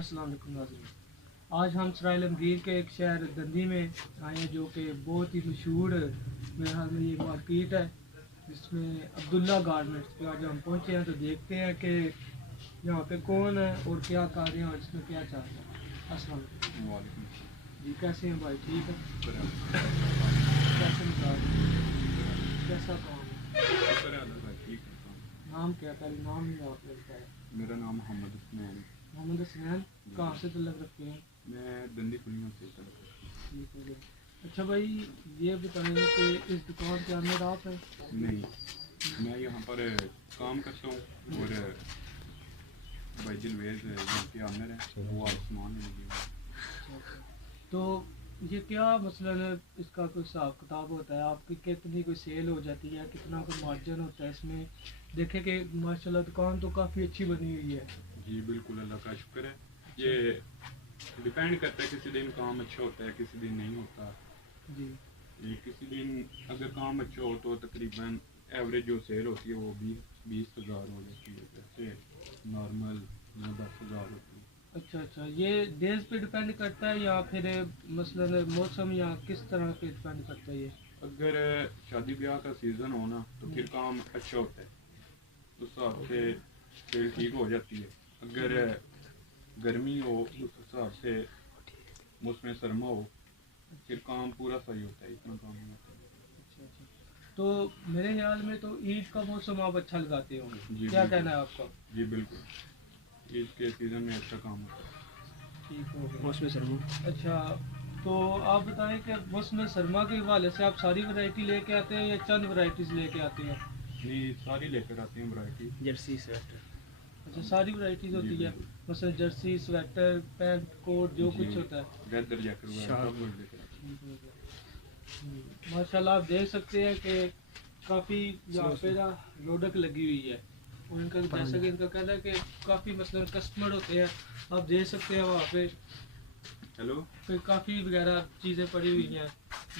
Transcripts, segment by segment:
السلام علیکم ناظرین، آج ہم سرائل امگیر کے ایک شہر دندی میں آئے ہیں جو کہ بہت ہی مشہور میرے حال میں یہ مارکیٹ ہے جس میں عبداللہ گارمنٹس پہ آج ہم پہنچے ہیں، تو دیکھتے ہیں کہ یہاں پہ کون ہے اور کیا کر رہے ہیں اور اس میں کیا چل رہا ہے۔ السلام علیکم۔ وعلیکم جی کیسے ہیں بھائی؟ ٹھیک ہے؟ السلام۔ کیسے مزاج ہے؟ کیسا کام ہے؟ ٹھیک ہے۔ نام کیا؟ پہلے نام ہی آپ نے بتایا۔ میرا نام محمد حسنین۔ محمد حسنین، کہاں سے تعلق رکھتے ہیں؟ میں دندی پلیوں سے تعلق رکھتا ٹھیک ہے جی۔ اچھا بھائی یہ بتائیں کہ اس دکان کے اندر آپ ہیں؟ نہیں، میں یہاں پر کام کرتا ہوں اور بھائی جلویز یہاں کے آنر ہیں، وہ آسمان میں لگے ہوئے ہیں۔ تو یہ کیا مثلاً اس کا کوئی حساب کتاب ہوتا ہے؟ آپ کی کتنی کوئی سیل ہو جاتی ہے، کتنا کوئی مارجن ہوتا ہے اس میں؟ دیکھیں کہ ماشاءاللہ دکان تو کافی اچھی بنی ہوئی ہے۔ جی بالکل، اللہ کا شکر ہے۔ یہ ڈپینڈ کرتا ہے، کسی دن کام اچھا ہوتا ہے، کسی دن نہیں ہوتا جی۔ یہ کسی دن اگر کام اچھا ہو تو تقریباً ایوریج جو سیل ہوتی ہے وہ 20,000 ہو جاتی ہے، جیسے نارمل 10,000 ہوتی ہے۔ اچھا اچھا، یہ ڈیز پہ ڈپینڈ کرتا ہے یا پھر مثلاً موسم یا کس طرح پہ ڈپینڈ کرتا ہے یہ؟ اگر شادی بیاہ کا سیزن ہو نا تو پھر کام اچھا ہوتا ہے، اس حساب سے سیل ٹھیک ہو جاتی ہے۔ اگر گرمی ہو اس حساب سے موسم سرما ہو پھر کام پورا صحیح ہوتا ہے، اتنا کام نہیں ہوتا ہے۔ اچھا اچھا، تو میرے خیال میں تو عید کا موسم آپ اچھا لگاتے ہوں گے، جی کیا بالکل، کہنا ہے آپ کا؟ جی بالکل، عید کے سیزن میں اچھا کام ہوتا ہے۔ ٹھیک ہو گیا۔ موسم سرما، اچھا تو آپ بتائیں کہ موسم سرما کے حوالے سے آپ ساری ورائٹی لے کے آتے ہیں یا چند ورائٹیز لے کے آتے ہیں؟ نہیں، ساری لے کر آتے ہیں ورائٹی۔ جرسی سویٹر، اچھا ساری ورائٹیز ہوتی جی ہے، بالکل، مثلا جرسی سویٹر پینٹ کوٹ جو کچھ ہوتا ہے۔ ویدر جیکٹ وغیرہ سب کچھ لے کر آتے ہیں۔ ماشاء اللہ آپ دیکھ سکتے ہیں کہ کافی یہاں پہ نا رونق لگی ہوئی ہے، اور ان کا جیسا کہ ان کا کہنا ہے کہ کافی مثلا کسٹمر ہوتے ہیں، آپ دیکھ سکتے ہیں وہاں پہ ہیلو، کافی وغیرہ چیزیں پڑی ہوئی ہیں،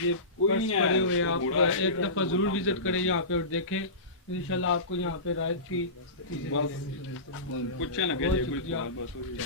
یہ کوئی پرس نہیں ہے، پڑے ہوئے ہیں۔ وہ آپ بوڑھا ہے، ایک دفعہ ضرور وزٹ کریں یہاں پہ اور دیکھیں، انشاءاللہ آپ کو یہاں پہ رائت کی چیزیں ملیں گی۔ پوچھے نا کہ بہت یہ کوئی شکریہ۔ سوال بات ہو رہی ہے۔